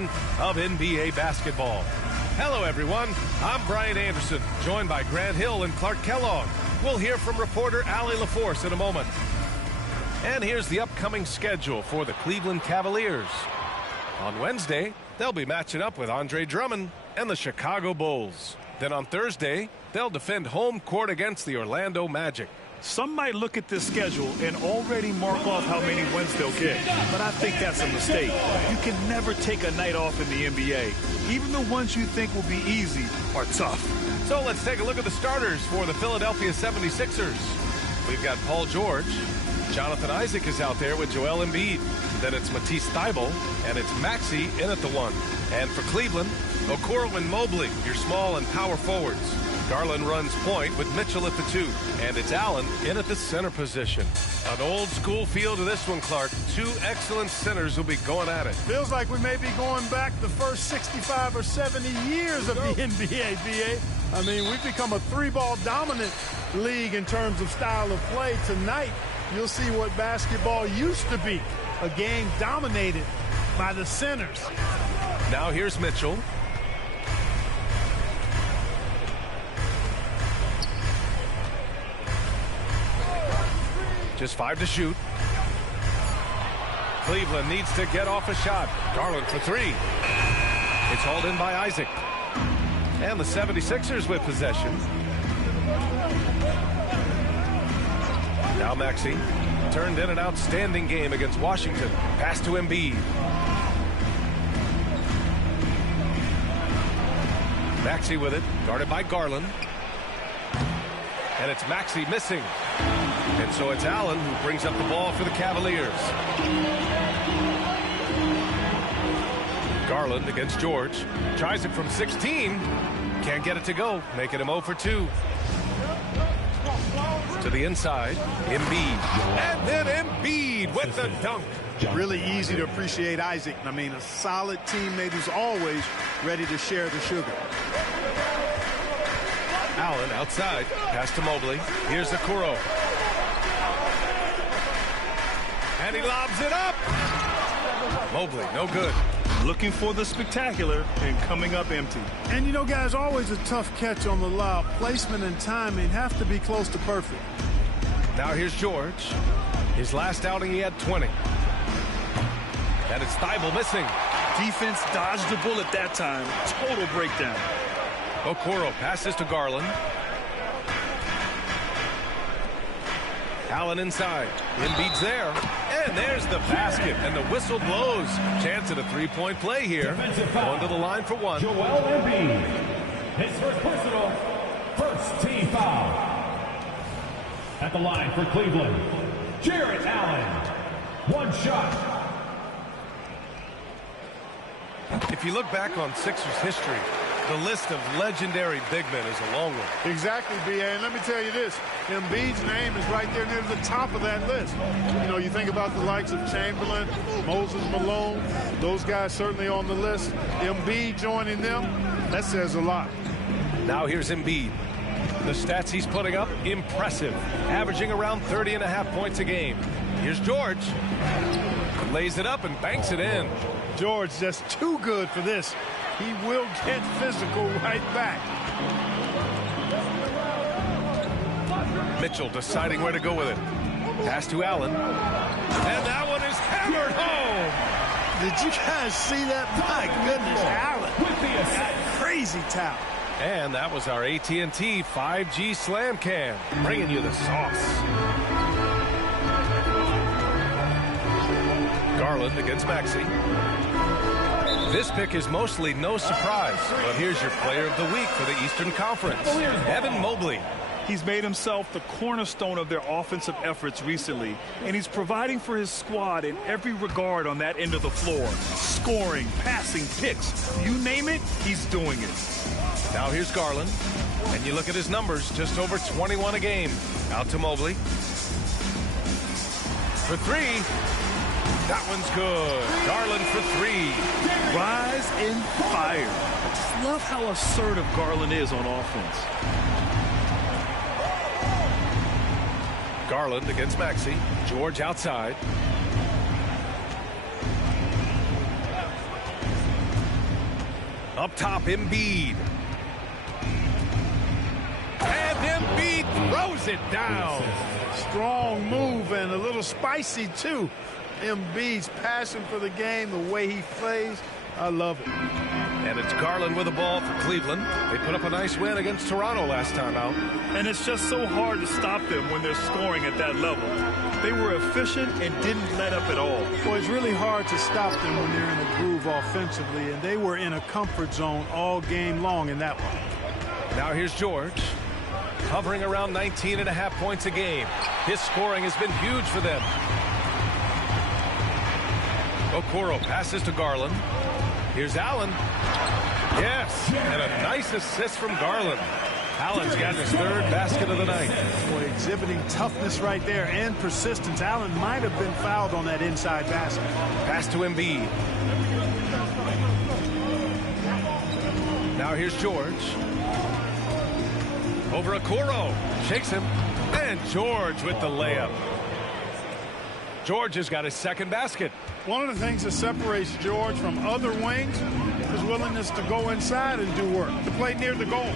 of NBA basketball. Hello, everyone. I'm Brian Anderson, joined by Grant Hill and Clark Kellogg. We'll hear from reporter Allie LaForce in a moment. And here's the upcoming schedule for the Cleveland Cavaliers. On Wednesday, they'll be matching up with Andre Drummond and the Chicago Bulls. Then on Thursday, they'll defend home court against the Orlando Magic. Some might look at this schedule and already mark off how many wins they'll get, but I think that's a mistake. You can never take a night off in the NBA. Even the ones you think will be easy are tough. So let's take a look at the starters for the Philadelphia 76ers. We've got Paul George. Jonathan Isaac is out there with Joel Embiid. Then it's Matisse Thybulle, and it's Maxey in at the 1. And for Cleveland, Okoro and Mobley, your small and power forwards. Garland runs point with Mitchell at the 2. And it's Allen in at the center position. An old school feel to this one, Clark. Two excellent centers will be going at it. Feels like we may be going back the first 65 or 70 years of the NBA, BA. I mean, we've become a three-ball dominant league in terms of style of play. Tonight, you'll see what basketball used to be. A game dominated by the centers. Now here's Mitchell. Just 5 to shoot. Cleveland needs to get off a shot. Garland for 3. It's hauled in by Isaac. And the 76ers with possession. Now Maxey turned in an outstanding game against Washington. Pass to Embiid. Maxey with it, guarded by Garland. And it's Maxey missing. And so it's Allen who brings up the ball for the Cavaliers. Garland against George. Tries it from 16. Can't get it to go. Making him 0 for 2. To the inside, Embiid. And then Embiid with the dunk. Really easy to appreciate Isaac. I mean, a solid teammate who's always ready to share the sugar. Allen outside. Pass to Mobley. Here's Okoro. And he lobs it up. Mobley, no good. Looking for the spectacular and coming up empty. And you know, guys, always a tough catch on the lob. Placement and timing have to be close to perfect. Now here's George. His last outing, he had 20. And it's Thybulle missing. Defense dodged the bullet that time. Total breakdown. Okoro passes to Garland. Allen inside. Embiid's there. And there's the basket. And the whistle blows. Chance at a three-point play here. Going to the line for 1. Joel Embiid. His first personal, first team foul. At the line for Cleveland, Jarrett Allen. 1 shot. If you look back on Sixers history, the list of legendary big men is a long one. Exactly, B.A. And let me tell you this. Embiid's name is right there near the top of that list. You know, you think about the likes of Chamberlain, Moses Malone, those guys certainly on the list. Embiid joining them, that says a lot. Now here's Embiid. The stats he's putting up, impressive. Averaging around 30.5 points a game. Here's George. Lays it up and banks it in. George just too good for this. He will get physical right back. Mitchell deciding where to go with it. Pass to Allen. And that one is hammered home. Did you guys see that? My goodness, Allen. With the assist. Crazy towel. And that was our AT&T 5G Slam Cam. Bringing you the sauce. Garland against Maxey. This pick is mostly no surprise, but here's your player of the week for the Eastern Conference, Evan Mobley. He's made himself the cornerstone of their offensive efforts recently, and he's providing for his squad in every regard on that end of the floor. Scoring, passing, picks, you name it, he's doing it. Now here's Garland, and you look at his numbers, just over 21 a game. Out to Mobley. For 3. That one's good. Garland for 3. Rise and fire. Just love how assertive Garland is on offense. Garland against Maxey. George outside. Up top, Embiid. And Embiid throws it down. Strong move and a little spicy, too. Embiid's passion for the game, the way he plays, I love it. And it's Garland with the ball for Cleveland. They put up a nice win against Toronto last time out. And it's just so hard to stop them when they're scoring at that level. They were efficient and didn't let up at all. Well, it's really hard to stop them when they're in a groove offensively, and they were in a comfort zone all game long in that one. Now here's George, hovering around 19.5 points a game. His scoring has been huge for them. Okoro passes to Garland. Here's Allen. Yes, and a nice assist from Garland. Allen's got his third basket of the night. Boy, exhibiting toughness right there and persistence. Allen might have been fouled on that inside basket. Pass to Embiid. Now here's George. Over Okoro. Shakes him. And George with the layup. George has got his second basket. One of the things that separates George from other wings is willingness to go inside and do work, to play near the goal.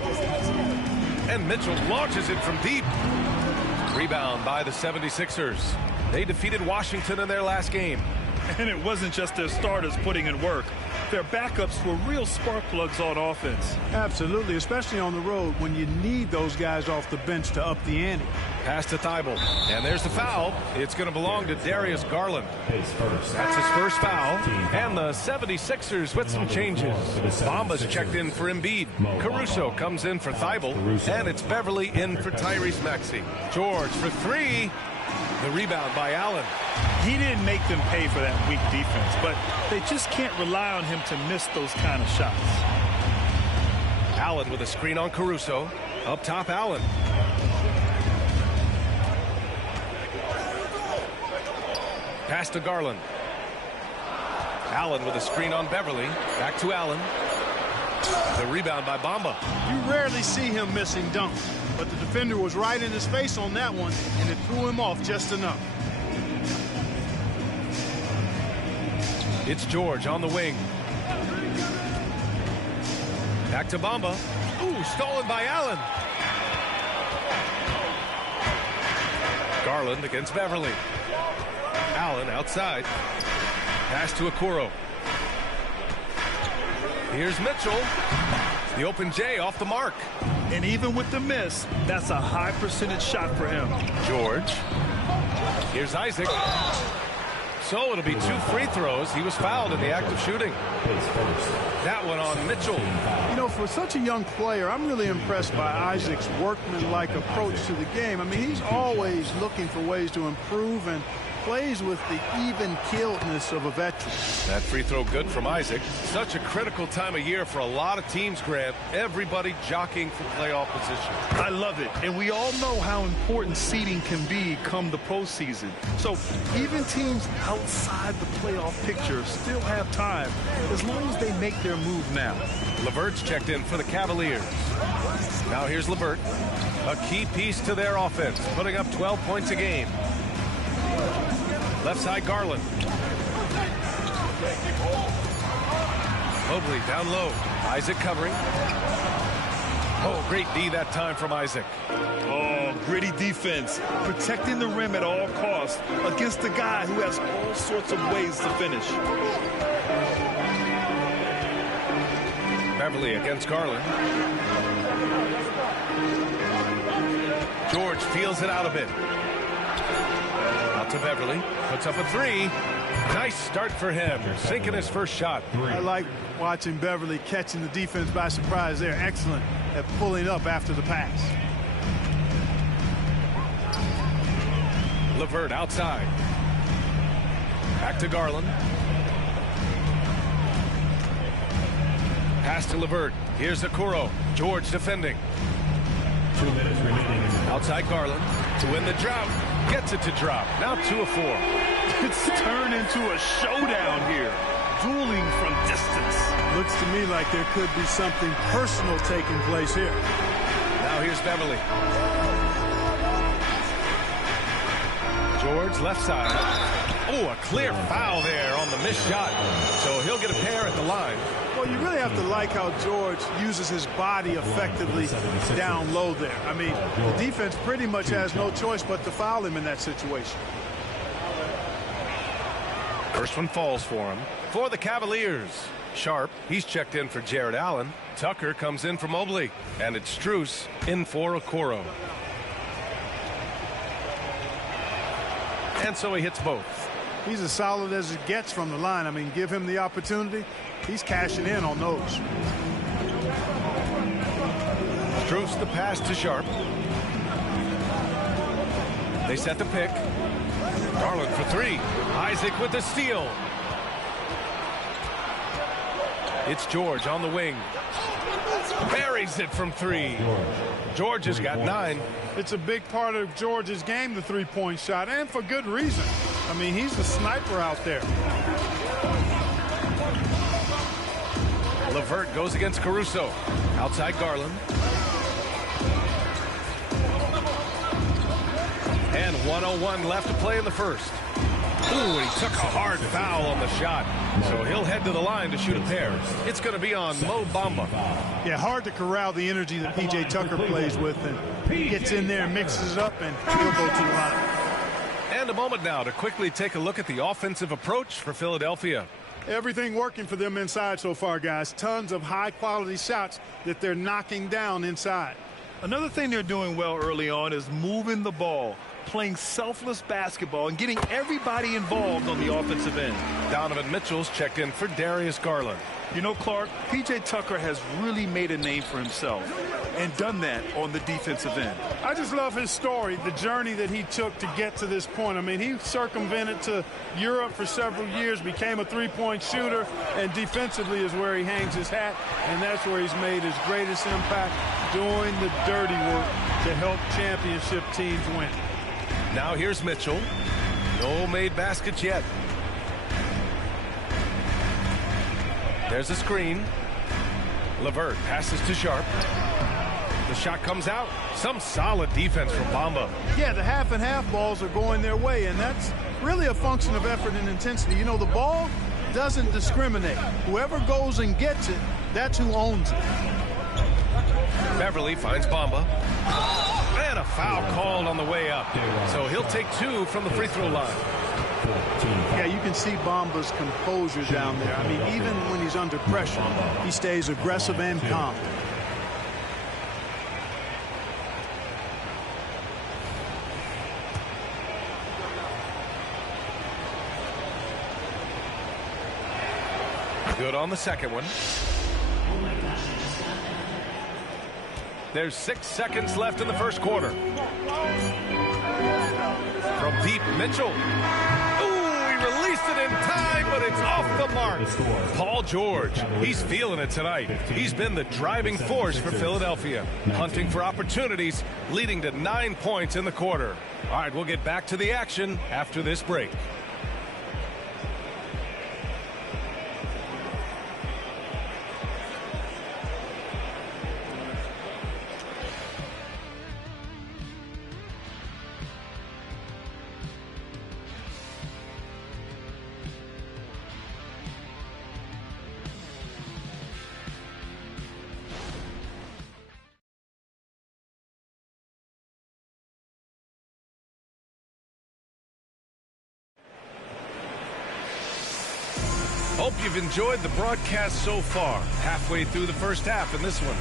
And Mitchell launches it from deep. Rebound by the 76ers. They defeated Washington in their last game. And it wasn't just their starters putting in work. Their backups were real spark plugs on offense. Absolutely, especially on the road when you need those guys off the bench to up the ante. Pass to Thibault. And there's the foul. It's going to belong to Darius Garland. That's his first foul. And the 76ers with some changes. Bamba's checked in for Embiid. Caruso comes in for Thibault. And it's Beverly in for Tyrese Maxey. George for three. The rebound by Allen. He didn't make them pay for that weak defense, but they just can't rely on him to miss those kind of shots. Allen with a screen on Caruso. Up top, Allen. Pass to Garland. Allen with a screen on Beverly. Back to Allen. The rebound by Bamba. You rarely see him missing dunks, but the defender was right in his face on that one, and it threw him off just enough. It's George on the wing. Back to Bamba. Ooh, stolen by Allen. Garland against Beverly. Allen outside. Pass to Okoro. Here's Mitchell. The open J off the mark. And even with the miss, that's a high percentage shot for him. George. Here's Isaac. So it'll be 2 free throws. He was fouled in the act of shooting. That one on Mitchell. You know, for such a young player, I'm really impressed by Isaac's workmanlike approach to the game. I mean, he's always looking for ways to improve and plays with the even-keeledness of a veteran. That free throw good from Isaac. Such a critical time of year for a lot of teams, Grant. Everybody jockeying for playoff position. I love it. And we all know how important seeding can be come the postseason. So even teams outside the playoff picture still have time as long as they make their move now. LeVert's checked in for the Cavaliers. Now here's LeVert. A key piece to their offense, putting up 12 points a game. Left side, Garland. Mobley down low. Isaac covering. Oh, great D that time from Isaac. Oh, gritty defense. Protecting the rim at all costs against a guy who has all sorts of ways to finish. Beverly against Garland. George feels it out a bit. Out to Beverly. Puts up a three. Nice start for him. Sinking his first shot. I like watching Beverly catching the defense by surprise there. Excellent at pulling up after the pass. LeVert outside. Back to Garland. Pass to LeVert. Here's Okoro. George defending. 2 minutes remaining. Outside Garland to win the drought. Gets it to drop. Now 2 of 4. It's turned into a showdown here. Dueling from distance. Looks to me like there could be something personal taking place here. Now here's Beverly. George left side. Oh, a clear foul there on the missed shot. So he'll get a pair at the line. Well, you really have to like how George uses his body effectively down low there. I mean, the defense pretty much has no choice but to foul him in that situation. First one falls for him. For the Cavaliers, Sharp, he's checked in for Jared Allen. Tucker comes in for Mobley. And it's Strus in for Okoro. And so he hits both. He's as solid as it gets from the line. I mean, give him the opportunity. He's cashing in on those. Strus the pass to Sharp. They set the pick. Garland for three. Isaac with the steal. It's George on the wing. Buries it from three. George has got 9. It's a big part of George's game, the three-point shot, and for good reason. I mean, he's the sniper out there. LeVert goes against Caruso. Outside Garland. And 1:01 left to play in the first. Ooh, he took a hard foul on the shot. So he'll head to the line to shoot a pair. It's going to be on Mo Bamba. Yeah, hard to corral the energy that P.J. Tucker plays with, and he gets in there, mixes it up, and he'll go to the line. And a moment now to quickly take a look at the offensive approach for Philadelphia. Everything working for them inside so far, guys. Tons of high-quality shots that they're knocking down inside. Another thing they're doing well early on is moving the ball, playing selfless basketball, and getting everybody involved on the offensive end. Donovan Mitchell's checked in for Darius Garland. You know, Clark, P.J. Tucker has really made a name for himself and done that on the defensive end. I just love his story, the journey that he took to get to this point. I mean, he circumvented to Europe for several years, became a three-point shooter, and defensively is where he hangs his hat, and that's where he's made his greatest impact, doing the dirty work to help championship teams win. Now here's Mitchell. No made baskets yet. There's a screen. LeVert passes to Sharp. The shot comes out. Some solid defense from Bamba. Yeah, the half and half balls are going their way, and that's really a function of effort and intensity. You know, the ball doesn't discriminate. Whoever goes and gets it, that's who owns it. Beverly finds Bamba. And a foul called on the way up. So he'll take 2 from the free throw line. Yeah, you can see Bamba's composure down there. I mean, even when he's under pressure, he stays aggressive and calm. Good on the second one. There's 6 seconds left in the first quarter. From deep, Mitchell. Ooh, he released it in time, but it's off the mark. Paul George, he's feeling it tonight. He's been the driving force for Philadelphia, hunting for opportunities, leading to 9 points in the quarter. All right, we'll get back to the action after this break. Hope you've enjoyed the broadcast so far. Halfway through the first half in this one.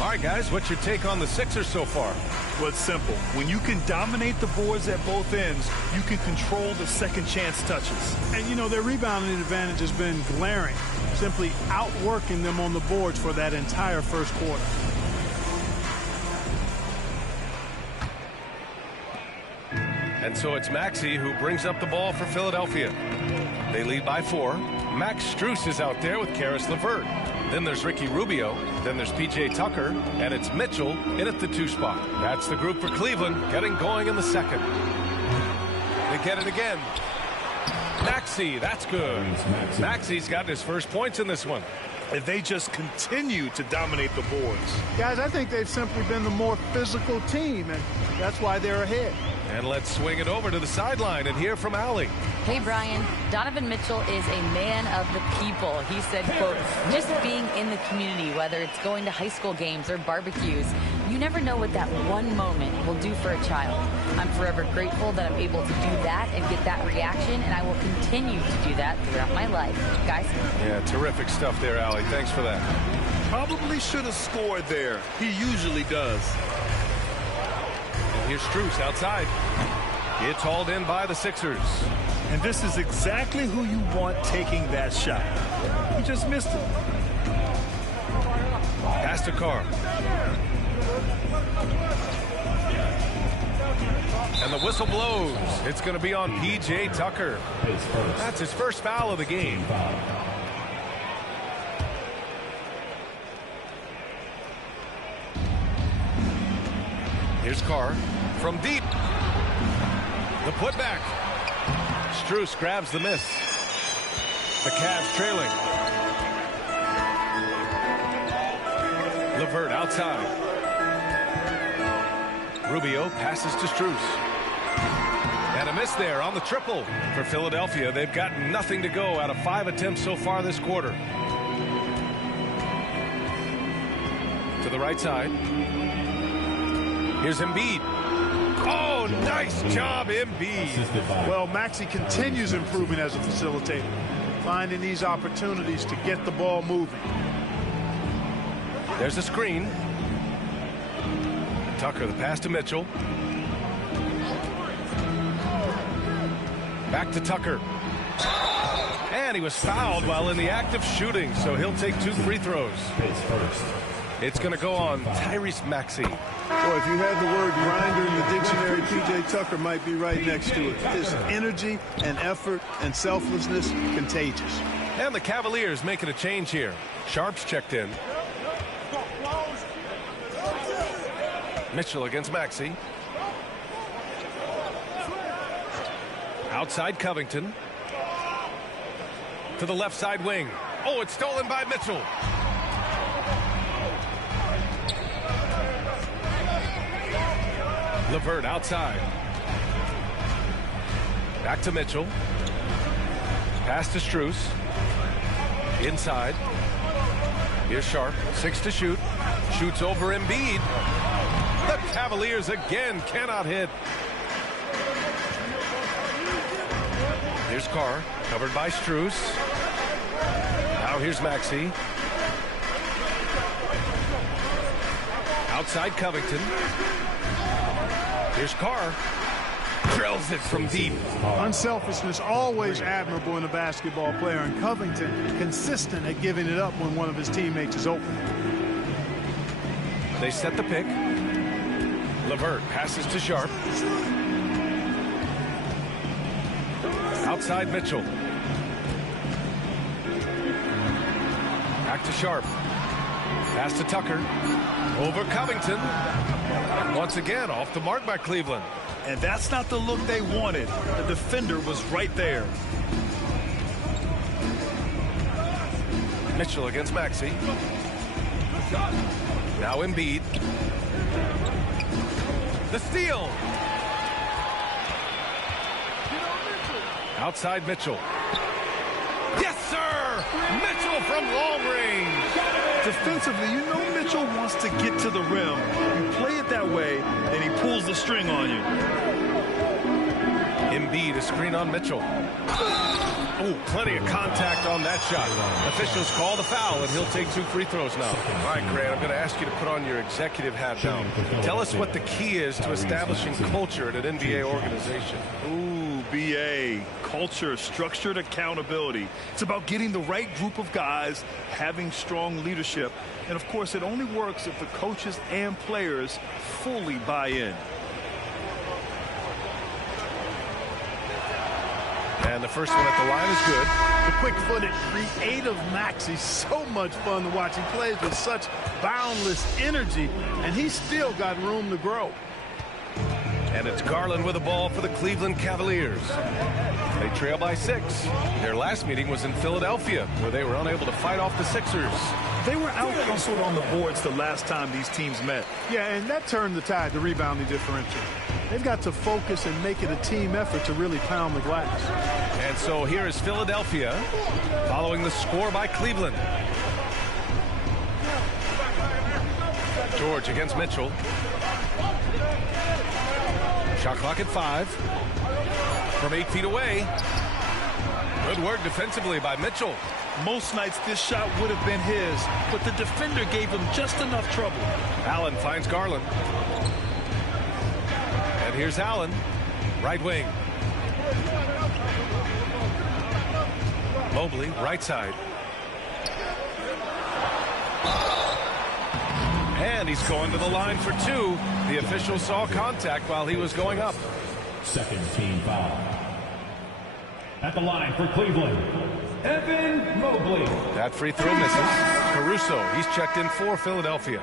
All right, guys, what's your take on the Sixers so far? Well, it's simple. When you can dominate the boards at both ends, you can control the second chance touches. And, you know, their rebounding advantage has been glaring, simply outworking them on the boards for that entire first quarter. And so it's Maxey who brings up the ball for Philadelphia. They lead by 4. Max Strus is out there with Karis LeVert. Then there's Ricky Rubio. Then there's P.J. Tucker. And it's Mitchell in at the 2 spot. That's the group for Cleveland getting going in the second. They get it again. Maxey, that's good. Maxey's got his first points in this one. And they just continue to dominate the boards. Guys, I think they've simply been the more physical team, and that's why they're ahead. And let's swing it over to the sideline and hear from Allie. Hey, Brian. Donovan Mitchell is a man of the people. He said, quote, just being in the community, whether it's going to high school games or barbecues, you never know what that one moment will do for a child. I'm forever grateful that I'm able to do that and get that reaction, and I will continue to do that throughout my life. Guys? Yeah, terrific stuff there, Allie. Thanks for that. Probably should have scored there. He usually does. And here's Strus outside. It's hauled in by the Sixers. And this is exactly who you want taking that shot. He just missed it. Pass to Carr. And the whistle blows. It's going to be on P.J. Tucker. That's his first foul of the game. Here's Carr from deep. The putback. Strus grabs the miss. The Cavs trailing. LeVert outside. Rubio passes to Strus. And a miss there on the triple. For Philadelphia, they've got nothing to go out of 5 attempts so far this quarter. To the right side. Here's Embiid. Oh, nice job, Embiid. Well, Maxey continues improving as a facilitator, finding these opportunities to get the ball moving. There's a screen. Tucker, the pass to Mitchell. Back to Tucker. And he was fouled while in the act of shooting, so he'll take 2 free throws. It's going to go on Tyrese Maxey. Well, if you had the word grinder in the dictionary, P.J. Tucker might be right next to it. His energy and effort and selflessness, contagious. And the Cavaliers making a change here. Sharp's checked in. Mitchell against Maxey. Outside Covington. To the left side wing. Oh, it's stolen by Mitchell. LeVert outside. Back to Mitchell. Pass to Strus. Inside. Here's Sharp. 6 to shoot. Shoots over Embiid. The Cavaliers again cannot hit. Here's Carr. Covered by Strus. Now here's Maxey. Outside Covington. Here's Carr. Drills it from deep. Unselfishness always admirable in a basketball player, and Covington consistent at giving it up when one of his teammates is open. They set the pick. LeVert passes to Sharp. Outside Mitchell. Back to Sharp. Pass to Tucker. Over Covington. Once again, off the mark by Cleveland. And that's not the look they wanted. The defender was right there. Mitchell against Maxey. Now Embiid. The steal. Outside Mitchell. Yes, sir! Mitchell from long range. Defensively, you know Mitchell wants to get to the rim. You play it that way, and he pulls the string on you. Embiid, a screen on Mitchell. Oh, plenty of contact on that shot. Officials call the foul, and he'll take 2 free throws now. All right, Grant, I'm going to ask you to put on your executive hat now. Tell us what the key is to establishing culture at an NBA organization. Ooh, BA. Culture, structured accountability. It's about getting the right group of guys, having strong leadership. And, of course, it only works if the coaches and players fully buy in. And the first one at the line is good. The quick-footed, creative Maxey, so much fun to watch. He plays with such boundless energy, and he's still got room to grow. And it's Garland with the ball for the Cleveland Cavaliers. They trail by 6. Their last meeting was in Philadelphia, where they were unable to fight off the Sixers. They were out-hustled on the boards the last time these teams met. Yeah, and that turned the tide, the rebounding differential. They've got to focus and make it a team effort to really pound the glass. And so here is Philadelphia following the score by Cleveland. George against Mitchell. Shot clock at 5. From 8 feet away. Good work defensively by Mitchell. Most nights this shot would have been his, but the defender gave him just enough trouble. Allen finds Garland. And here's Allen, right wing. Mobley, right side. And he's going to the line for 2. The official saw contact while he was going up. Second team foul. At the line for Cleveland, Evan Mobley. That free throw misses. Caruso, he's checked in for Philadelphia.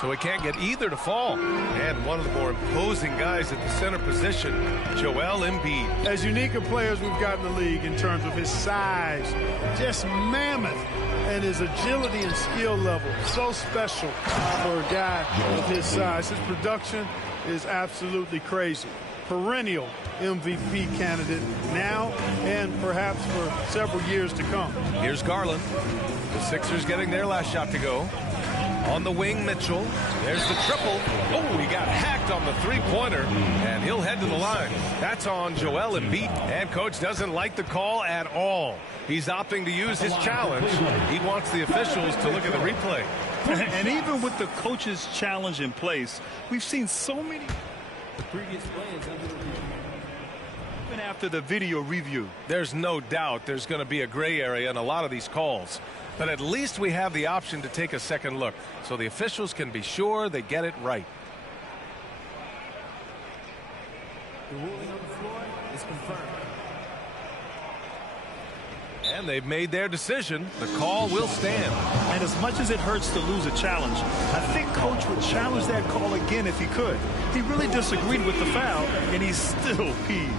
So he can't get either to fall. And one of the more imposing guys at the center position, Joel Embiid. As unique a player as we've got in the league in terms of his size, just mammoth, and his agility and skill level. So special for a guy of his size. His production is absolutely crazy. Perennial MVP candidate now and perhaps for several years to come. Here's Garland. The Sixers getting their last shot to go. On the wing, Mitchell. There's the triple. Oh, he got hacked on the three-pointer, and he'll head to the line. That's on Joel Embiid. And coach doesn't like the call at all. He's opting to use his challenge. He wants the officials to look at the replay. And even with the coach's challenge in place, we've seen so many. The previous play is under review. Even after the video review. There's no doubt there's going to be a gray area in a lot of these calls. But at least we have the option to take a second look, so the officials can be sure they get it right. The ruling on the floor is confirmed. And they've made their decision. The call will stand. And as much as it hurts to lose a challenge, I think coach would challenge that call again if he could. He really disagreed with the foul, and he's still peeved.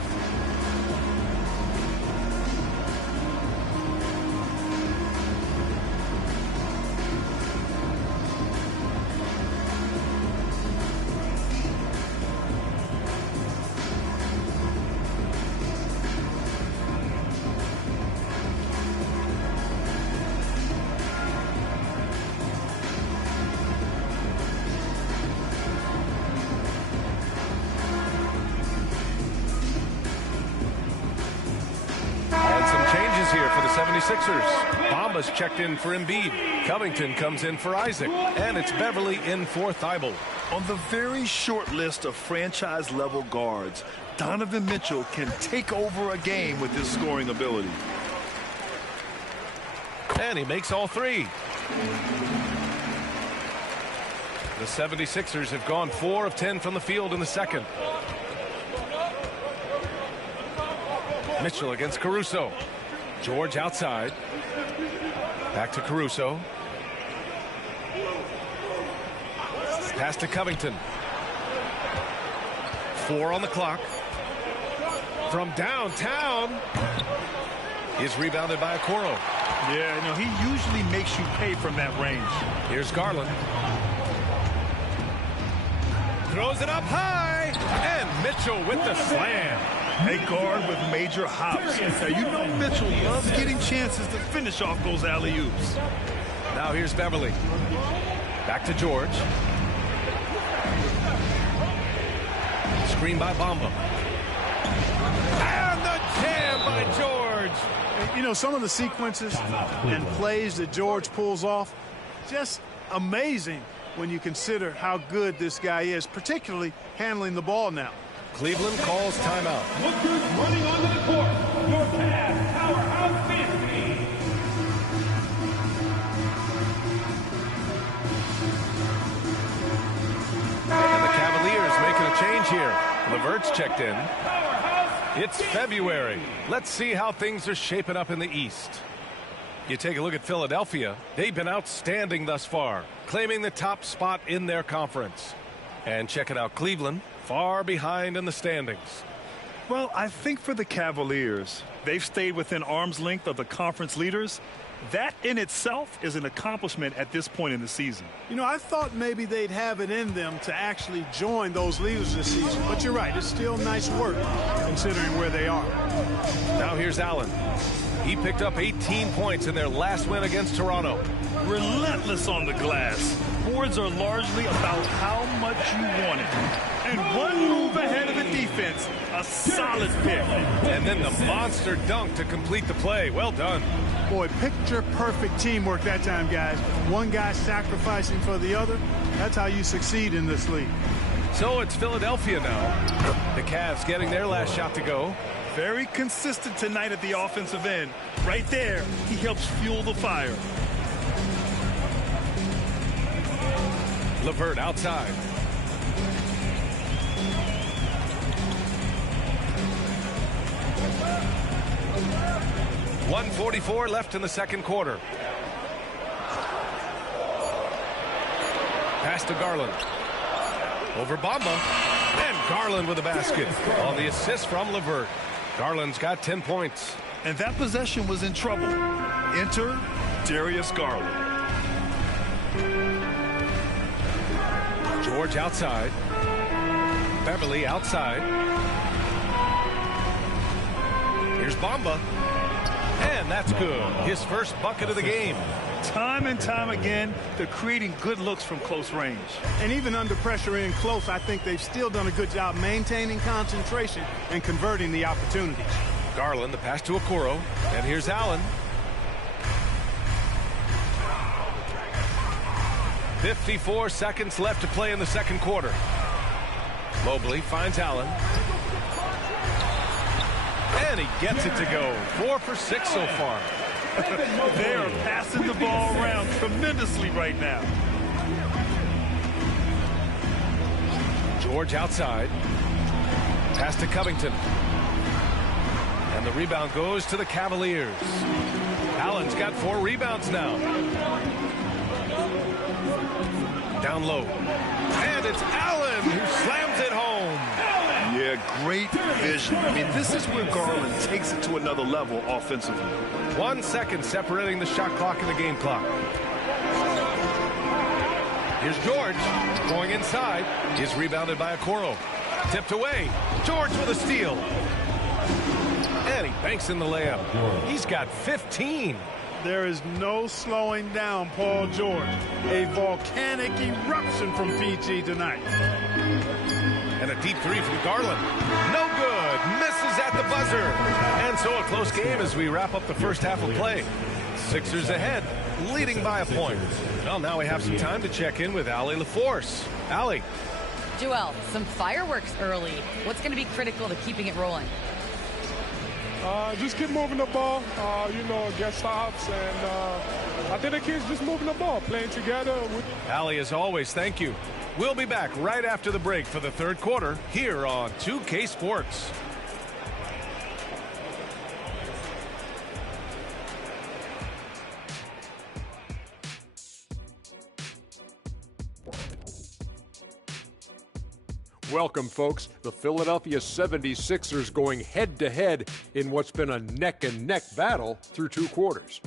Here for the 76ers. Bamba's checked in for Embiid. Covington comes in for Isaac. And it's Beverly in for Thibault. On the very short list of franchise-level guards, Donovan Mitchell can take over a game with his scoring ability. And he makes all 3. The 76ers have gone 4 of 10 from the field in the second. Mitchell against Caruso. George outside. Back to Caruso. Pass to Covington. 4 on the clock. From downtown. Is rebounded by Okoro. Yeah, no, he usually makes you pay from that range. Here's Garland. Throws it up high. And Mitchell with the slam. A guard with major hops. Now, you know Mitchell loves getting chances to finish off those alley-oops. Now here's Beverly. Back to George. Screen by Bamba. And the jam by George. And, you know, some of the sequences and plays that George pulls off, just amazing when you consider how good this guy is, particularly handling the ball now. Cleveland calls timeout. Lookers running onto the court. Your Cavs powerhouse fantasy. And the Cavaliers making a change here. LeVert's checked in. It's February. Let's see how things are shaping up in the East. You take a look at Philadelphia. They've been outstanding thus far, claiming the top spot in their conference. And checking out Cleveland, far behind in the standings. Well, I think for the Cavaliers, they've stayed within arm's length of the conference leaders, That in itself is an accomplishment at this point in the season. You know, I thought maybe they'd have it in them to actually join those leaders this season. But you're right, it's still nice work considering where they are. Now here's Allen. He picked up 18 points in their last win against Toronto. Relentless on the glass. Boards are largely about how much you want it. And one move ahead of the defense, a solid pick. And then the monster dunk to complete the play. Well done. Boy, picture-perfect teamwork that time, guys. One guy sacrificing for the other. That's how you succeed in this league. So it's Philadelphia now. The Cavs getting their last shot to go. Very consistent tonight at the offensive end. Right there, he helps fuel the fire. LeVert outside. .144 left in the second quarter. Pass to Garland. Over Bamba. And Garland with a basket. On the assist from LeVert. Garland's got 10 points. And that possession was in trouble. Enter Darius Garland. George outside. Beverly outside. Here's Bamba. And that's good. His first bucket of the game. Time and time again, they're creating good looks from close range. And even under pressure in close, I think they've still done a good job maintaining concentration and converting the opportunities. Garland, the pass to Okoro. And here's Allen. 54 seconds left to play in the second quarter. Mobley finds Allen. And he gets it to go. 4 for 6 so far. They are passing the ball around tremendously right now. George outside. Pass to Covington. And the rebound goes to the Cavaliers. Allen's got 4 rebounds now. Down low. And it's Allen who slams it home. Yeah, great vision. I mean, this is where Garland takes it to another level offensively. 1 second separating the shot clock and the game clock. Here's George going inside. He's rebounded by Okoro. Tipped away. George with a steal. And he banks in the layup. He's got 15. There is no slowing down Paul George. A volcanic eruption from PG tonight. And a deep three from Garland. No good. Misses at the buzzer. And so a close game as we wrap up the first half of play. Sixers ahead, leading by a point. Well, now we have some time to check in with Allie LaForce. Allie. Joel, some fireworks early. What's going to be critical to keeping it rolling? Just keep moving the ball, get stops, and I think the kids just moving the ball, playing together. Allie, as always, thank you. We'll be back right after the break for the third quarter here on 2K Sports. Welcome, folks. The Philadelphia 76ers going head-to-head in what's been a neck-and-neck battle through 2 quarters.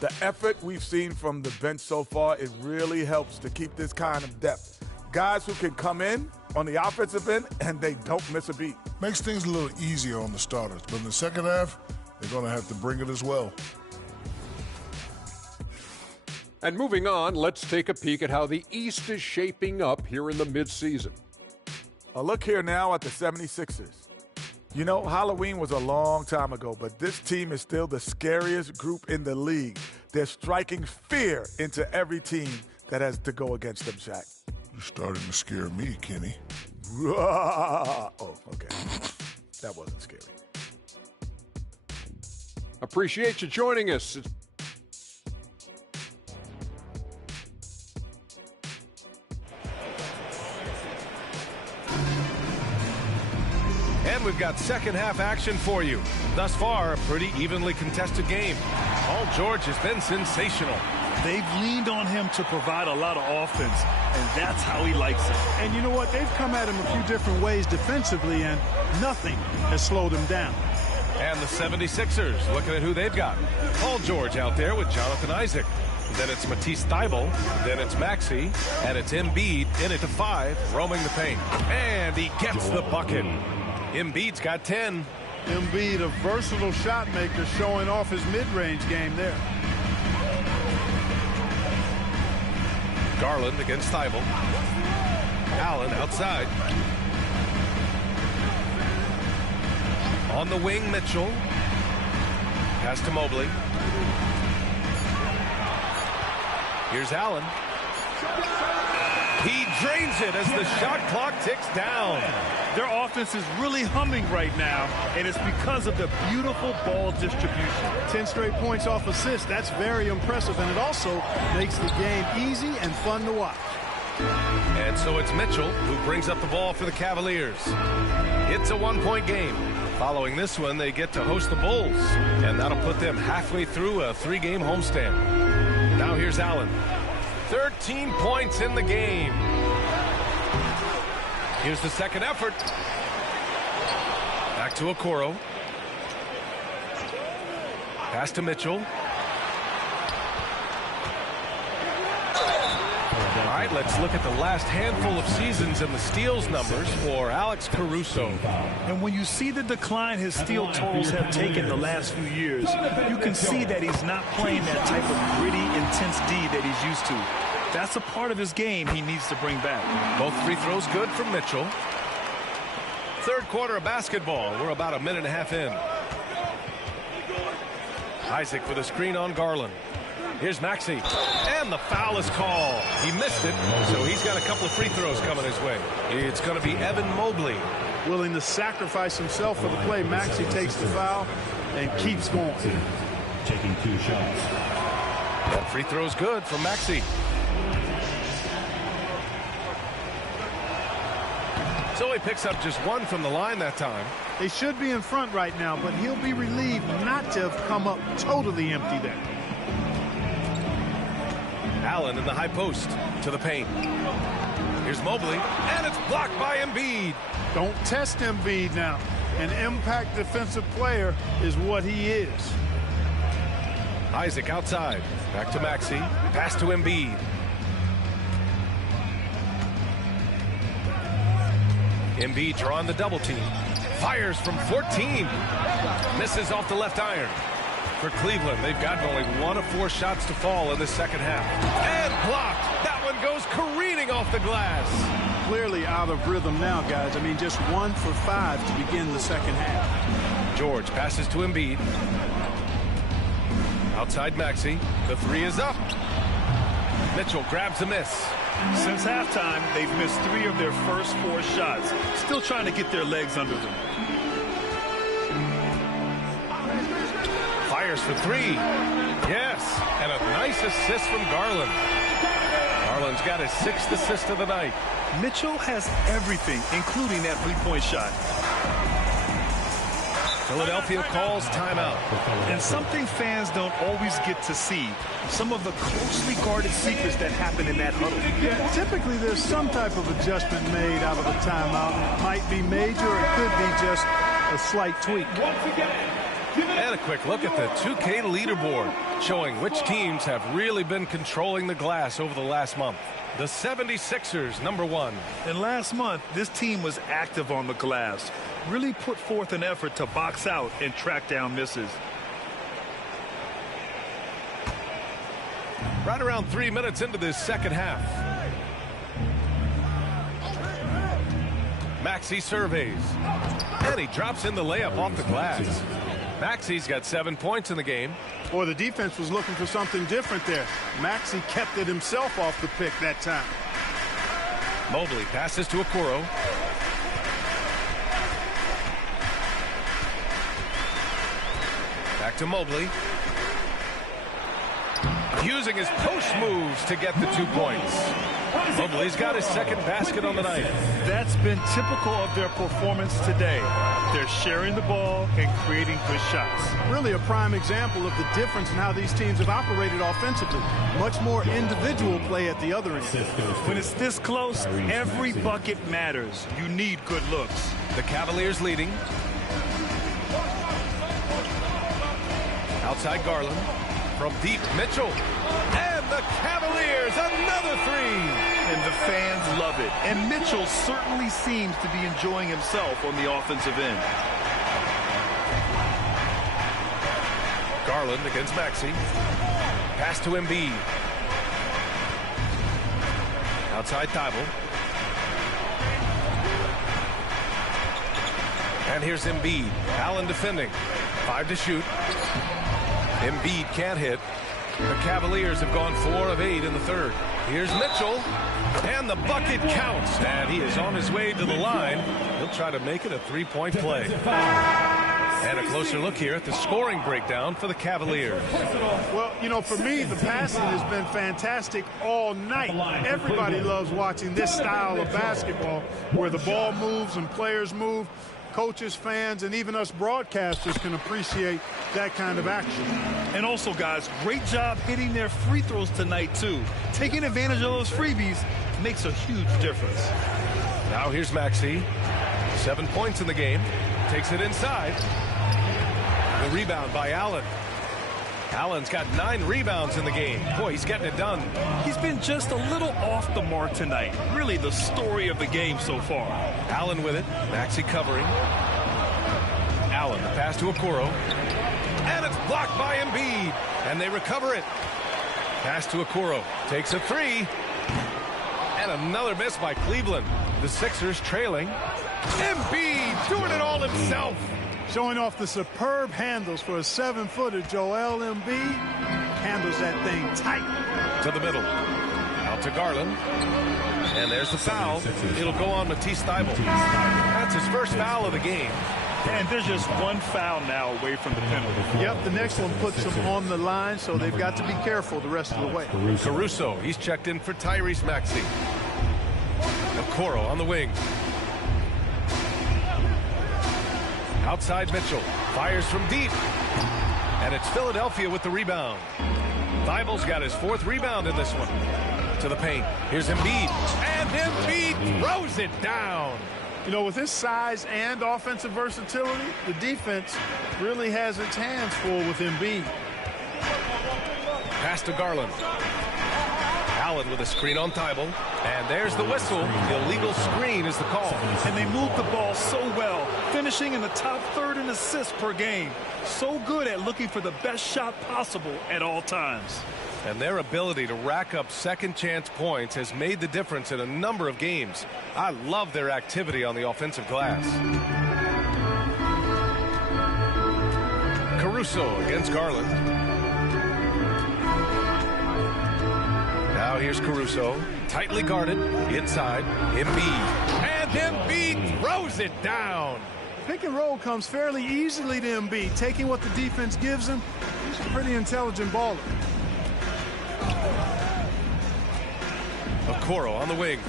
The effort we've seen from the bench so far, it really helps to keep this kind of depth. Guys who can come in on the offensive end and they don't miss a beat. Makes things a little easier on the starters, but in the second half, they're going to have to bring it as well. And moving on, let's take a peek at how the East is shaping up here in the midseason. A look here now at the 76ers. You know, Halloween was a long time ago, but this team is still the scariest group in the league. They're striking fear into every team that has to go against them, Shaq. You're starting to scare me, Kenny. Oh, okay. That wasn't scary. Appreciate you joining us. And we've got second half action for you. Thus far, a pretty evenly contested game. Paul George has been sensational. They've leaned on him to provide a lot of offense, and that's how he likes it. And you know what? They've come at him a few different ways defensively, and nothing has slowed him down. And the 76ers looking at who they've got. Paul George out there with Jonathan Isaac. Then it's Matisse Thybulle. Then it's Maxey. And it's Embiid in it to 5, roaming the paint. And he gets the bucket. Embiid's got 10. Embiid, a versatile shot maker, showing off his mid-range game there. Garland against Thybulle. Allen outside. On the wing, Mitchell. Pass to Mobley. Here's Allen. He drains it as the shot clock ticks down. Their offense is really humming right now, and it's because of the beautiful ball distribution. 10 straight points off assists. That's very impressive, and it also makes the game easy and fun to watch. And so it's Mitchell who brings up the ball for the Cavaliers. It's a 1-point game. Following this one, they get to host the Bulls, and that'll put them halfway through a 3-game homestand. Now here's Allen. 13 points in the game. Here's the second effort. Back to Okoro. Pass to Mitchell. All right, let's look at the last handful of seasons and the steals numbers for Alex Caruso. And when you see the decline his steal totals have taken the last few years, you can see that he's not playing that type of gritty, intense D that he's used to. That's a part of his game he needs to bring back. Both free throws good from Mitchell. Third quarter of basketball. We're about a minute and a half in. Isaac with a screen on Garland. Here's Maxey. And the foul is called. He missed it, so he's got a couple of free throws coming his way. It's going to be Evan Mobley. Willing to sacrifice himself for the play. Maxey takes the foul and keeps going. Taking 2 shots. That free throw's good from Maxey. So he picks up just 1 from the line that time. They should be in front right now, but he'll be relieved not to have come up totally empty there. Allen in the high post to the paint. Here's Mobley, and it's blocked by Embiid. Don't test Embiid now. An impact defensive player is what he is. Isaac outside. Back to Maxey. Pass to Embiid. Embiid drawing the double team. Fires from 14. Misses off the left iron. For Cleveland, they've gotten only 1 of 4 shots to fall in the second half. And blocked. That one goes careening off the glass. Clearly out of rhythm now, guys. I mean, just 1 for 5 to begin the second half. George passes to Embiid. Outside Maxey. The 3 is up. Mitchell grabs the miss. Since halftime, they've missed 3 of their first 4 shots. Still trying to get their legs under them. Fires for 3. Yes, and a nice assist from Garland. Garland's got his 6th assist of the night. Mitchell has everything, including that 3-point shot. Philadelphia calls timeout. And something fans don't always get to see, some of the closely guarded secrets that happen in that huddle. Yeah, typically there's some type of adjustment made out of a timeout. It might be major, or it could be just a slight tweak. And a quick look at the 2K leaderboard, showing which teams have really been controlling the glass over the last month. The 76ers, number 1. And last month, this team was active on the glass. Really put forth an effort to box out and track down misses. Right around 3 minutes into this second half. Maxey surveys. And he drops in the layup off the glass. Maxey's got 7 points in the game. Boy, the defense was looking for something different there. Maxey kept it himself off the pick that time. Mobley passes to Okoro. Back to Mobley. Using his post moves to get the 2 points. Mobley's got his 2nd basket on the night. That's been typical of their performance today. They're sharing the ball and creating good shots. Really a prime example of the difference in how these teams have operated offensively. Much more individual play at the other end. When it's this close, every bucket matters. You need good looks. The Cavaliers leading. Outside Garland. From deep, Mitchell. And the Cavaliers, another three. And the fans love it. And Mitchell certainly seems to be enjoying himself on the offensive end. Garland against Maxey. Pass to Embiid. Outside Thibault. And here's Embiid. Allen defending. 5 to shoot. Embiid can't hit. The Cavaliers have gone 4 of 8 in the third. Here's Mitchell. And the bucket counts. And he is on his way to the line. He'll try to make it a three-point play. And a closer look here at the scoring breakdown for the Cavaliers. Well, you know, for me, the passing has been fantastic all night. Everybody loves watching this style of basketball where the ball moves and players move. Coaches, fans, and even us broadcasters can appreciate that kind of action. And also, guys, great job hitting their free throws tonight, too. Taking advantage of those freebies makes a huge difference. Now here's Maxey. 7 points in the game. Takes it inside. The rebound by Allen. Allen's got 9 rebounds in the game. Boy, he's getting it done. He's been just a little off the mark tonight. Really the story of the game so far. Allen with it. Maxey covering. Allen, the pass to Okoro. And it's blocked by Embiid. And they recover it. Pass to Okoro. Takes a three. And another miss by Cleveland. The Sixers trailing. Embiid doing it all himself. Showing off the superb handles for a 7-footer. Joel Embiid handles that thing tight. To the middle. Out to Garland. And there's the foul. It'll go on Matisse Thybulle. That's his first foul of the game. And there's just one foul now away from the penalty. Yep, the next one puts them on the line, so they've got to be careful the rest of the way. Caruso, he's checked in for Tyrese Maxey. Okoro on the wing. Outside Mitchell. Fires from deep. And it's Philadelphia with the rebound. Thybulle's got his 4th rebound in this one. To the paint. Here's Embiid. And Embiid throws it down. You know, with his size and offensive versatility, the defense really has its hands full with Embiid. Pass to Garland. Allen with a screen on Thybulle. And there's the whistle. The illegal screen is the call. And they moved the ball so well, finishing in the top third in assists per game. So good at looking for the best shot possible at all times. And their ability to rack up second chance points has made the difference in a number of games. I love their activity on the offensive glass. Caruso against Garland. Now here's Caruso, tightly guarded, inside, Embiid. And Embiid throws it down. Pick and roll comes fairly easily to Embiid, taking what the defense gives him. He's a pretty intelligent baller. Okoro on the wing.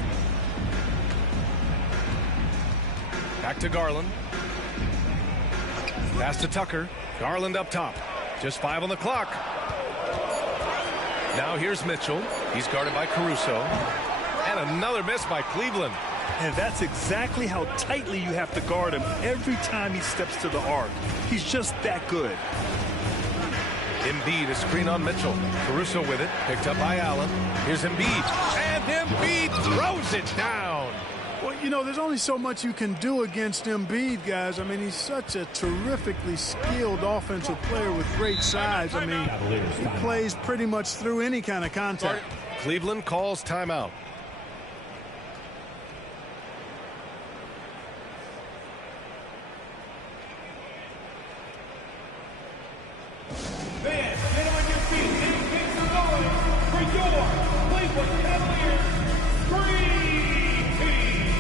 Back to Garland. Pass to Tucker. Garland up top. Just 5 on the clock. Now here's Mitchell. He's guarded by Caruso. And another miss by Cleveland. And that's exactly how tightly you have to guard him every time he steps to the arc. He's just that good. Embiid, a screen on Mitchell. Caruso with it, picked up by Allen. Here's Embiid, and Embiid throws it down. Well, you know, there's only so much you can do against Embiid, guys. I mean, he's such a terrifically skilled offensive player with great size. I mean, he plays pretty much through any kind of contact. Cleveland calls timeout. Fans, get on your feet and make some noise for your Cleveland Cavaliers Dream Team.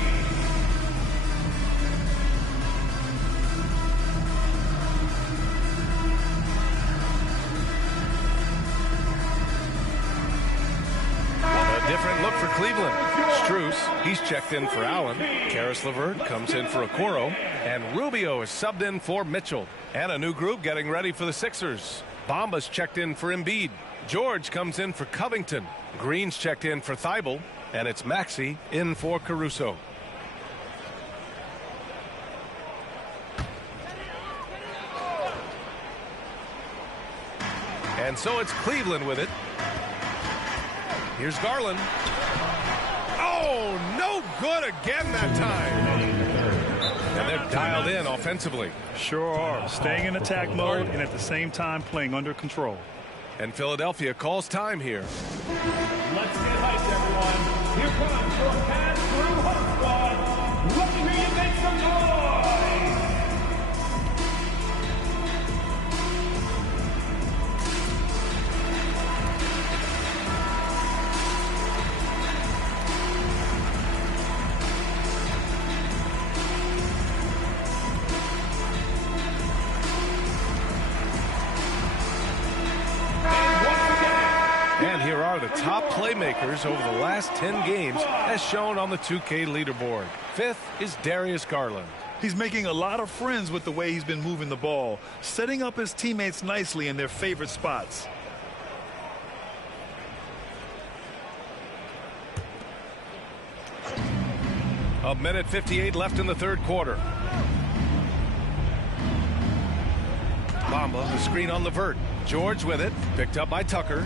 A different look for Cleveland. Strus, he's checked in for Allen. Karis LeVert comes in for Okoro. And Rubio is subbed in for Mitchell. And a new group getting ready for the Sixers. Bamba's checked in for Embiid. George comes in for Covington. Green's checked in for Thybulle. And it's Maxey in for Caruso. And so it's Cleveland with it. Here's Garland. Oh, no good again that time. And they're dialed in offensively. Sure are. Staying in attack mode and at the same time playing under control. And Philadelphia calls time here. Let's get hyped, everyone. Here comes your pass-through hot squad. Let me hear you make some noise. And here are the top playmakers over the last 10 games as shown on the 2K leaderboard. Fifth is Darius Garland. He's making a lot of friends with the way he's been moving the ball, setting up his teammates nicely in their favorite spots. A minute 58 left in the third quarter. Bamba, the screen on Levert. George with it, picked up by Tucker.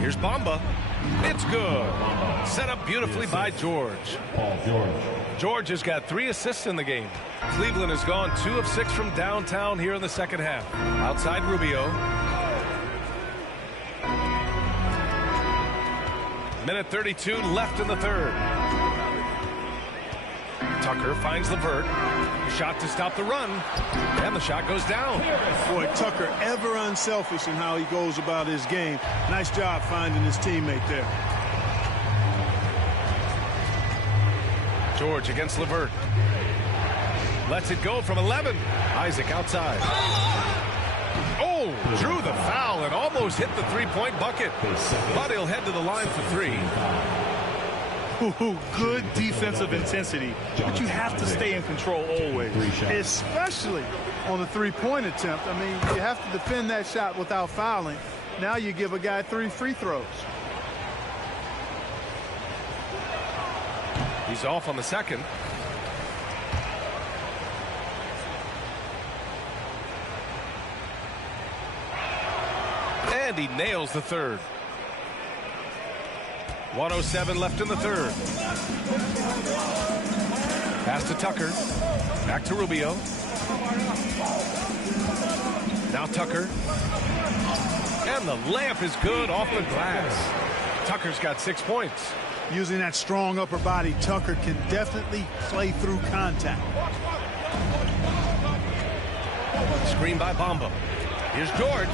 Here's Bamba. It's good. Set up beautifully by George. George has got 3 assists in the game. Cleveland has gone 2 of 6 from downtown here in the second half. Outside Rubio. Minute 32 left in the third. Tucker finds Levert. Shot to stop the run. And the shot goes down. Boy, Tucker ever unselfish in how he goes about his game. Nice job finding his teammate there. George against Levert. Lets it go from 11. Isaac outside. Oh, drew the foul and almost hit the three-point bucket. But he'll head to the line for 3. Ooh, good defensive intensity, but you have to stay in control always. Especially on the three-point attempt. I mean, you have to defend that shot without fouling. Now you give a guy 3 free throws. He's off on the second. And he nails the third. 1:07 left in the third. Pass to Tucker. Back to Rubio. Now Tucker. And the layup is good off the glass. Tucker's got 6 points. Using that strong upper body, Tucker can definitely play through contact. Screen by Bamba. Here's George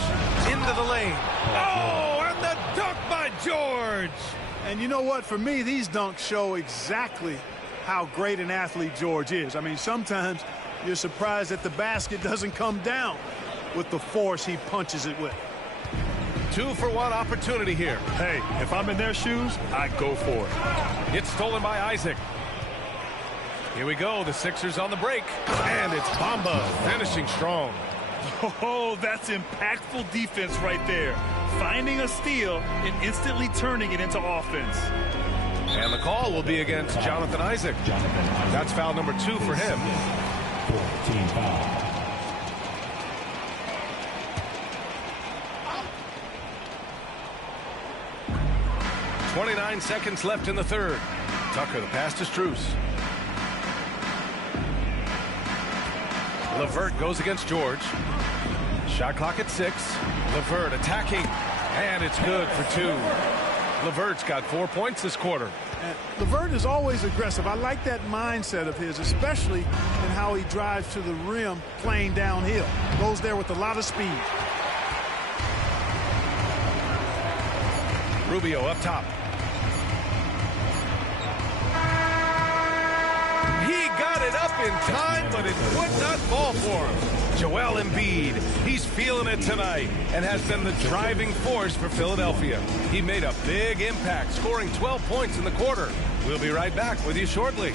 into the lane. Oh, and the dunk by George. And you know what? For me, these dunks show exactly how great an athlete George is. I mean, sometimes you're surprised that the basket doesn't come down with the force he punches it with. 2-for-1 opportunity here. Hey, if I'm in their shoes, I'd go for it. It's stolen by Isaac. Here we go. The Sixers on the break. And it's Bamba finishing strong. Oh, that's impactful defense right there. Finding a steal and instantly turning it into offense. And the call will be against Jonathan Isaac. That's foul number 2 for him. 14 foul. .29 seconds left in the third. Tucker, the pass to Strus. Levert goes against George. Shot clock at 6. Levert attacking. And it's good for 2. Levert's got 4 points this quarter. Levert is always aggressive. I like that mindset of his, especially in how he drives to the rim playing downhill. Goes there with a lot of speed. Rubio up top. He got it up in time, but it would not fall for him. Joel Embiid, he's feeling it tonight and has been the driving force for Philadelphia. He made a big impact, scoring 12 points in the quarter. We'll be right back with you shortly.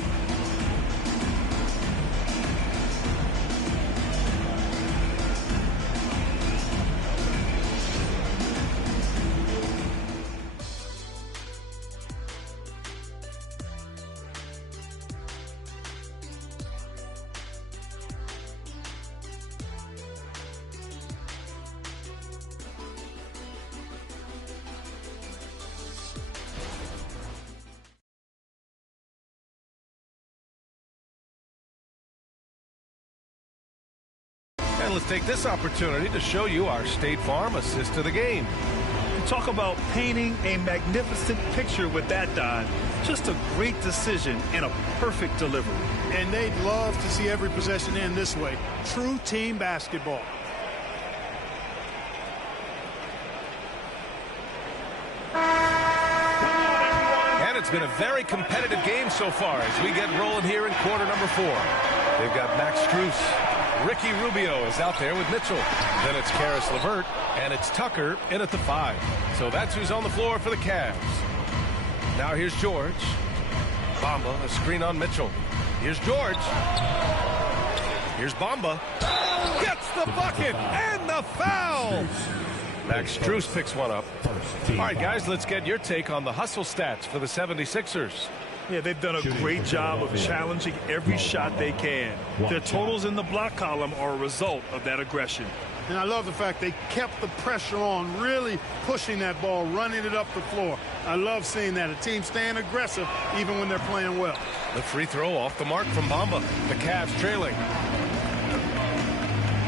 And let's take this opportunity to show you our State Farm assist of the game. You talk about painting a magnificent picture with that, Don. Just a great decision and a perfect delivery. And they'd love to see every possession end this way. True team basketball. And it's been a very competitive game so far as we get rolling here in quarter number 4. They've got Max Strus. Ricky Rubio is out there with Mitchell. Then it's Karis LeVert, and it's Tucker in at the 5. So that's who's on the floor for the Cavs. Now here's George. Bamba, a screen on Mitchell. Here's George. Here's Bamba. Gets the bucket and the foul. Max Strus picks one up. All right, guys, let's get your take on the hustle stats for the 76ers. Yeah, they've done a great job of challenging every shot they can. Their totals in the block column are a result of that aggression. And I love the fact they kept the pressure on, really pushing that ball, running it up the floor. I love seeing that. A team staying aggressive even when they're playing well. The free throw off the mark from Bamba. The Cavs trailing.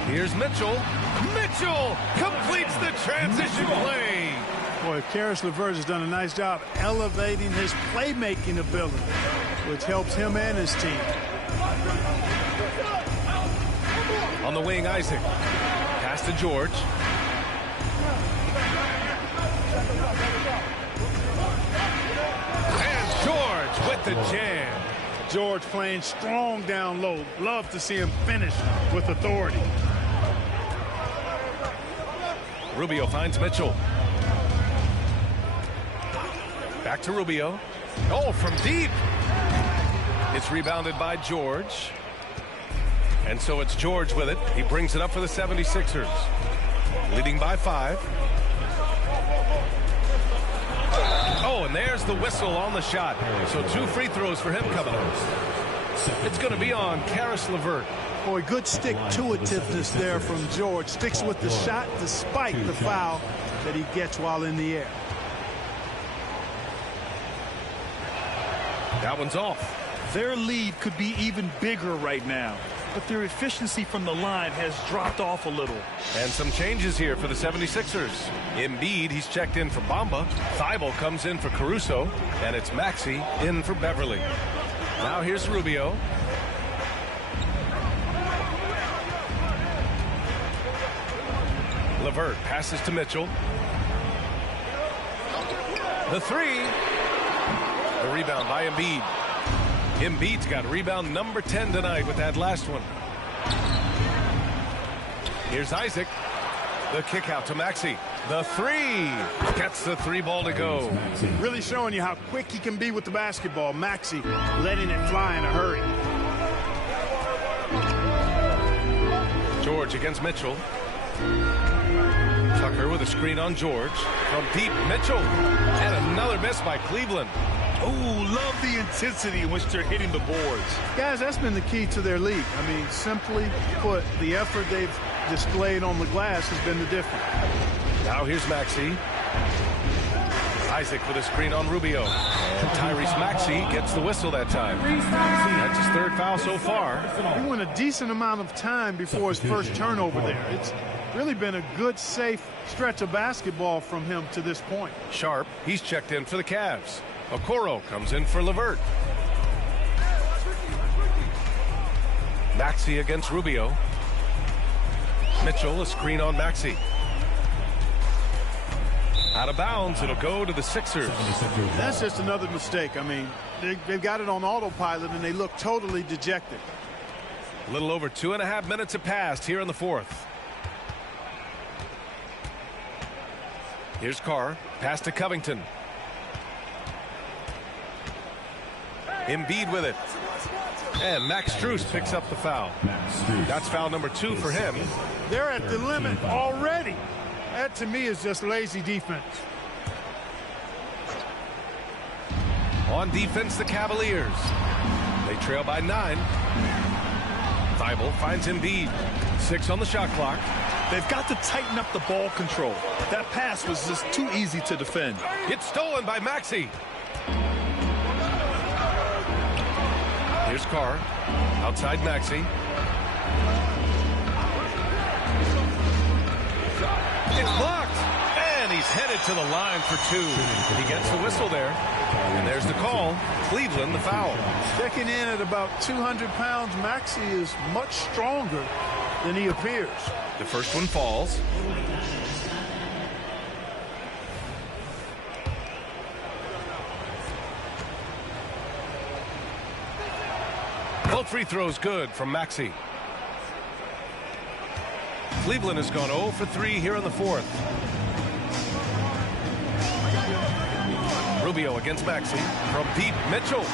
Here's Mitchell. Mitchell completes the transition play. Boy, Karis LeVert has done a nice job elevating his playmaking ability, which helps him and his team. On the wing, Isaac. Pass to George. And George with the jam. George playing strong down low. Love to see him finish with authority. Rubio finds Mitchell. Back to Rubio. Oh, from deep. It's rebounded by George. And so it's George with it. He brings it up for the 76ers. Leading by 5. Oh, and there's the whistle on the shot. So 2 free throws for him coming up. It's going to be on Karis LeVert. Boy, good stick-to-itiveness there from George. Sticks with the shot despite the foul that he gets while in the air. That one's off. Their lead could be even bigger right now, but their efficiency from the line has dropped off a little. And some changes here for the 76ers. Embiid, he's checked in for Bamba. Thibault comes in for Caruso. And it's Maxey in for Beverly. Now here's Rubio. LeVert passes to Mitchell. The 3. The rebound by Embiid. Embiid's got rebound number 10 tonight with that last one. Here's Isaac. The kick out to Maxey. The 3. Gets the 3 ball to go. Really showing you how quick he can be with the basketball. Maxey letting it fly in a hurry. George against Mitchell. Tucker with a screen on George. From deep, Mitchell. And another miss by Cleveland. Oh, love the intensity in which they're hitting the boards. Guys, that's been the key to their league. I mean, simply put, the effort they've displayed on the glass has been the difference. Now here's Maxey. Isaac with a screen on Rubio. And Tyrese Maxey gets the whistle that time. That's his 3rd foul so far. He went a decent amount of time before his first turnover there. It's really been a good, safe stretch of basketball from him to this point. Sharp, he's checked in for the Cavs. Okoro comes in for LeVert. Maxey against Rubio. Mitchell, a screen on Maxey. Out of bounds, it'll go to the Sixers. That's just another mistake. I mean, they've got it on autopilot, and they look totally dejected. A little over 2.5 minutes have passed here in the 4th. Here's Carr. Pass to Covington. Embiid with it. And Max Strus picks up the foul. That's foul number 2 for him. They're at the limit already. That, to me, is just lazy defense. On defense, the Cavaliers. They trail by 9. Thibault finds Embiid. 6 on the shot clock. They've got to tighten up the ball control. That pass was just too easy to defend. It's stolen by Maxey. Here's Carr. Outside Maxey. Headed to the line for two. He gets the whistle there. And there's the call. Cleveland, the foul. Checking in at about 200 pounds, Maxey is much stronger than he appears. The first one falls. Both free throws good from Maxey. Cleveland has gone 0 for 3 here in the fourth. Rubio against Maxey from deep. Mitchell.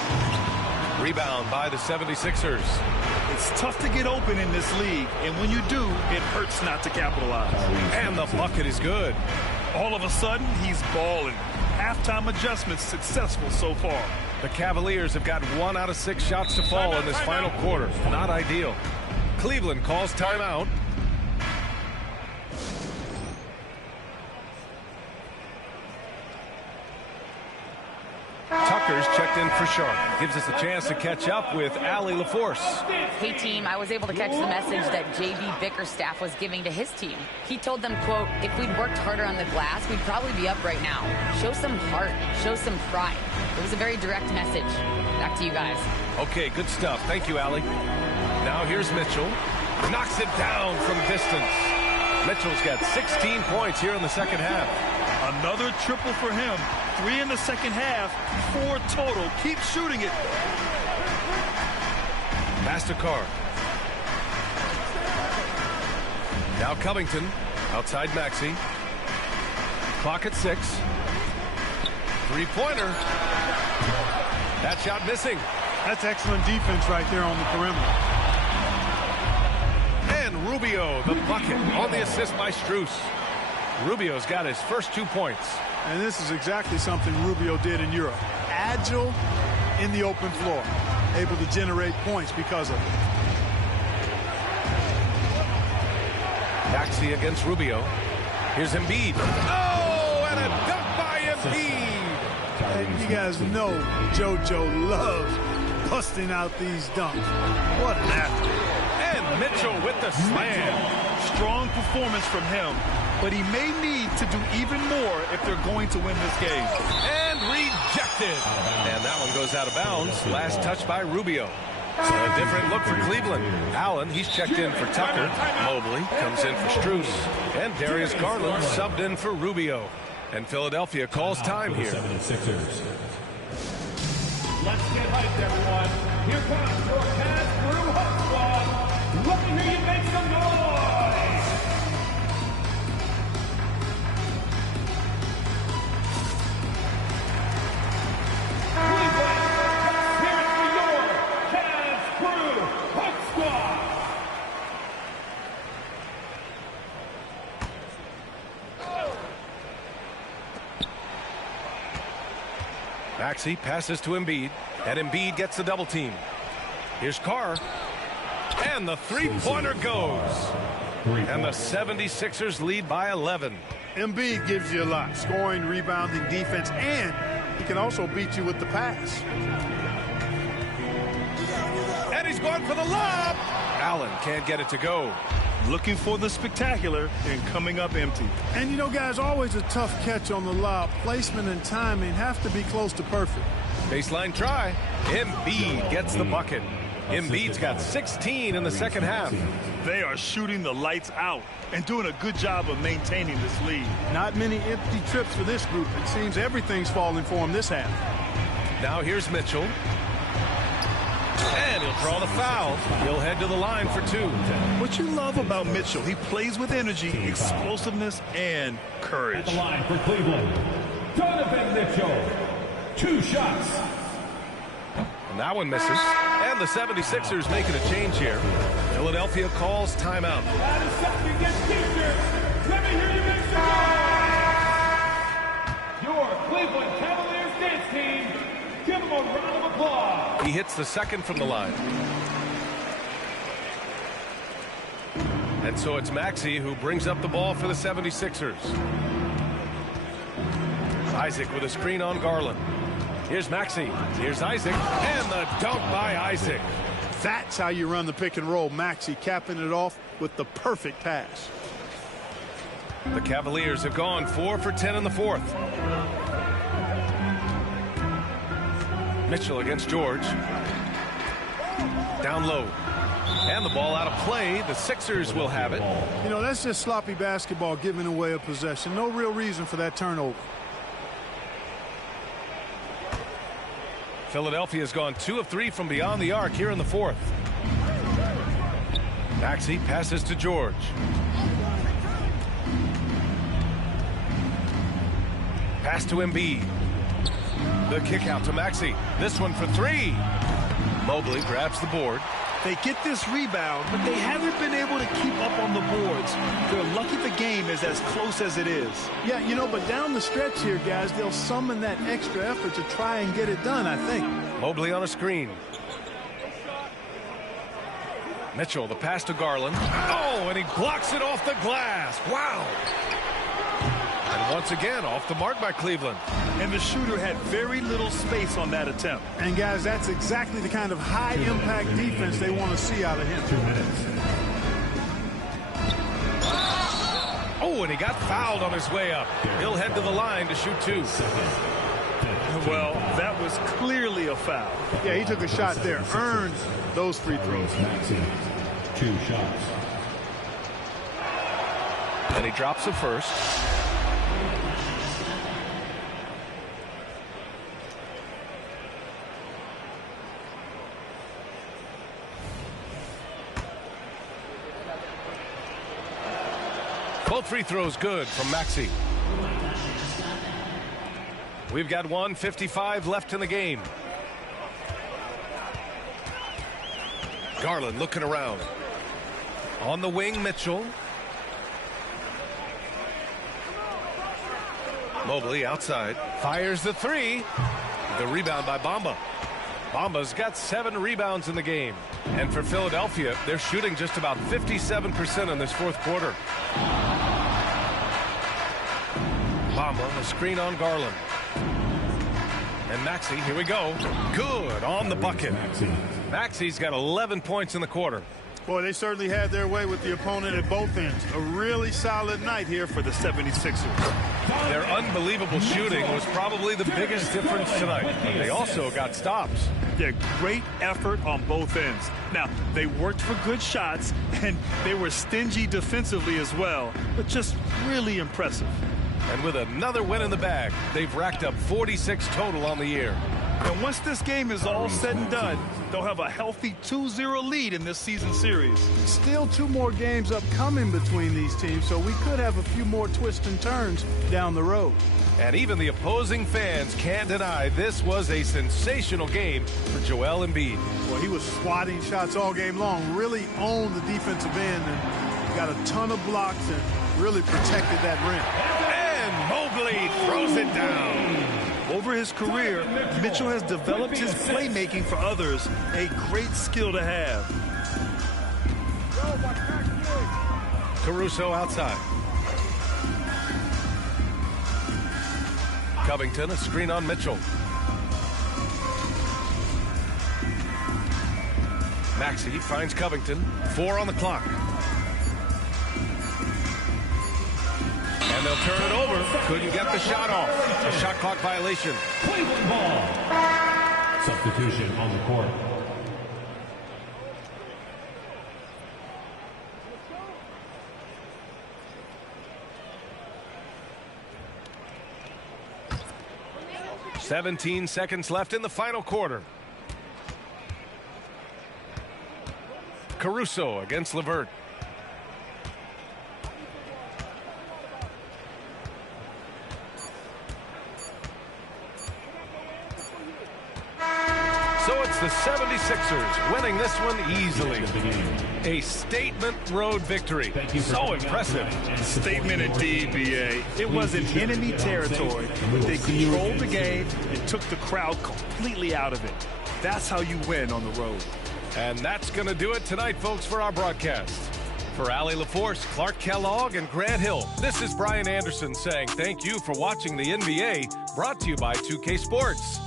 Rebound by the 76ers. It's tough to get open in this league, and when you do, it hurts not to capitalize. And the bucket is good. All of a sudden, he's balling. Halftime adjustments successful so far. The Cavaliers have got 1 out of 6 shots to fall in this final quarter. Not ideal. Cleveland calls timeout. Tucker's checked in for Sharp. Gives us a chance to catch up with Allie LaForce. Hey, team, I was able to catch the message that J.B. Bickerstaff was giving to his team. He told them, quote, if we'd worked harder on the glass, we'd probably be up right now. Show some heart. Show some pride. It was a very direct message. Back to you guys. Okay, good stuff. Thank you, Allie. Now here's Mitchell. Knocks it down from distance. Mitchell's got 16 points here in the second half. Another triple for him. 3 in the second half, 4 total. Keep shooting it. Mastercard. Now Covington outside Maxey. Clock at 6. Three-pointer. That shot missing. That's excellent defense right there on the perimeter. And Rubio, the bucket on the assist by Strus. Rubio's got his first 2 points. And this is exactly something Rubio did in Europe. Agile in the open floor. Able to generate points because of it. Maxey against Rubio. Here's Embiid. Oh, and a dunk by Embiid. And you guys know JoJo loves busting out these dunks. What an athlete. And Mitchell with the slam. Strong performance from him, but he may need to do even more if they're going to win this game. And rejected. And that one goes out of bounds. Last touch by Rubio. A different look for Cleveland. Allen, he's checked in for Tucker. Mobley comes in for Strus. And Darius Garland subbed in for Rubio. And Philadelphia calls time here. Let's get hyped, everyone. Here comes your Cavs Brew Hot Squad. Let me hear you make some noise. Maxey passes to Embiid, and Embiid gets the double team. Here's Carr, and the three-pointer goes. And the 76ers lead by 11. Embiid gives you a lot. Scoring, rebounding, defense, and he can also beat you with the pass. And he's going for the lob. Allen can't get it to go. Looking for the spectacular and coming up empty. And you know, guys, always a tough catch on the lob. Placement and timing have to be close to perfect. Baseline try. Embiid gets the bucket. Embiid's got 16 in the second half. They are shooting the lights out and doing a good job of maintaining this lead. Not many empty trips for this group. It seems everything's falling for him this half. Now here's Mitchell. And he'll draw the foul. He'll head to the line for 2. What you love about Mitchell, he plays with energy, explosiveness, and courage. At the line for Cleveland, Donovan Mitchell. 2 shots. And that one misses. And the 76ers making a change here. Philadelphia calls timeout. Let me hear you make some noise. Your Cleveland Cavaliers dance team. Give them a round of applause. He hits the second from the line. And so it's Maxey who brings up the ball for the 76ers. Isaac with a screen on Garland. Here's Maxey. Here's Isaac. And the dunk by Isaac. That's how you run the pick and roll. Maxey capping it off with the perfect pass. The Cavaliers have gone 4 for 10 in the fourth. Mitchell against George. Down low. And the ball out of play. The Sixers will have it. You know, that's just sloppy basketball, giving away a possession. No real reason for that turnover. Philadelphia has gone 2 of 3 from beyond the arc here in the fourth. Maxey passes to George. Pass to Embiid. The kick out to Maxey. This one for 3. Mobley grabs the board. They get this rebound, but they haven't been able to keep up on the boards. They're lucky the game is as close as it is. Yeah, you know, but down the stretch here, guys, they'll summon that extra effort to try and get it done, I think. Mobley on a screen. Mitchell, the pass to Garland. Oh, and he blocks it off the glass. Wow. And once again, off the mark by Cleveland. And the shooter had very little space on that attempt. And, guys, that's exactly the kind of high-impact defense they want to see out of him. 2 minutes. Oh, and he got fouled on his way up. He'll head to the line to shoot 2. Well, that was clearly a foul. Yeah, he took a shot there. Earned those free throws. Maxey, 2 shots. And he drops the first. Both free throws good from Maxey. We've got 1:55 left in the game. Garland looking around. On the wing, Mitchell. Mobley outside. Fires the 3. The rebound by Bamba. Bamba's got 7 rebounds in the game. And for Philadelphia, they're shooting just about 57% in this fourth quarter. Bamba, a screen on Garland. And Maxey, here we go. Good on the bucket. Maxey's got 11 points in the quarter. Boy, they certainly had their way with the opponent at both ends. A really solid night here for the 76ers. Their unbelievable shooting was probably the biggest difference tonight. But they also got stops. Yeah, great effort on both ends. Now, they worked for good shots, and they were stingy defensively as well, but just really impressive. And with another win in the bag, they've racked up 46 total on the year. And once this game is all said and done, they'll have a healthy 2-0 lead in this season series. Still 2 more games upcoming between these teams, so we could have a few more twists and turns down the road. And even the opposing fans can't deny this was a sensational game for Joel Embiid. Well, he was swatting shots all game long, really owned the defensive end and got a ton of blocks and really protected that rim. And Mobley throws it down. Over his career, Mitchell has developed his playmaking for others, a great skill to have. Caruso outside. Covington, a screen on Mitchell. Maxey finds Covington. 4 on the clock. And they'll turn it over. Couldn't get the shot off. A shot clock violation. Cleveland ball. Substitution on the court. "17 seconds left in the final quarter. Caruso against LeVert. So it's the 76ers winning this one easily. A statement road victory. So impressive. Statement indeed, B.A. It was in enemy territory, but they controlled the game and took the crowd completely out of it. That's how you win on the road. And that's going to do it tonight, folks, for our broadcast. For Allie LaForce, Clark Kellogg, and Grant Hill, this is Brian Anderson saying thank you for watching the NBA, brought to you by 2K Sports.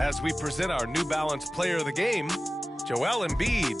As we present our New Balance Player of the Game, Joel Embiid.